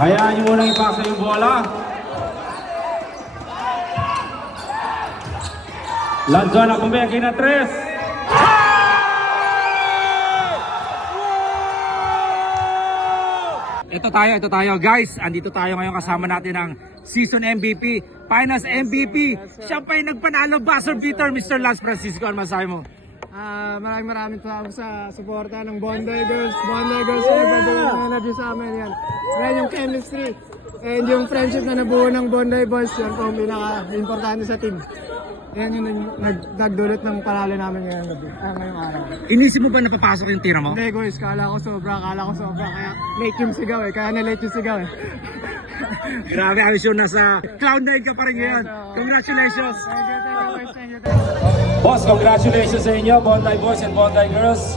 Hayaan nyo muna ipasa yung bola. Lanzon na kumeki na 3. Ito tayo guys. Andito tayo ngayon kasama natin ang season MVP, Finals MVP. Siya pa yung nagpanalo buzzer beater, Mr. Lance Francisco. Ano masabi mo? Maraming salamat sa suporta ng Bondi Girls. Bondi Girls na nagdadala ng energy sa amin yan. Ngayon yung chemistry and yung friendship na nabuo ng Bondi Boys, yan po ang pinaka-importante sa team. Yan yung nagdulot ng panalo namin ngayong araw. Inisip mo ba napapasok yung tira mo? Hindi guys, kala ko sobra. Kaya late yung sigaw eh. Grabe, I'm sure nasa Cloud9 ka pa rin ngayon. Congratulations! Thank you. Boss, congratulations sa inyo, Bondi Boys and Bondi Girls.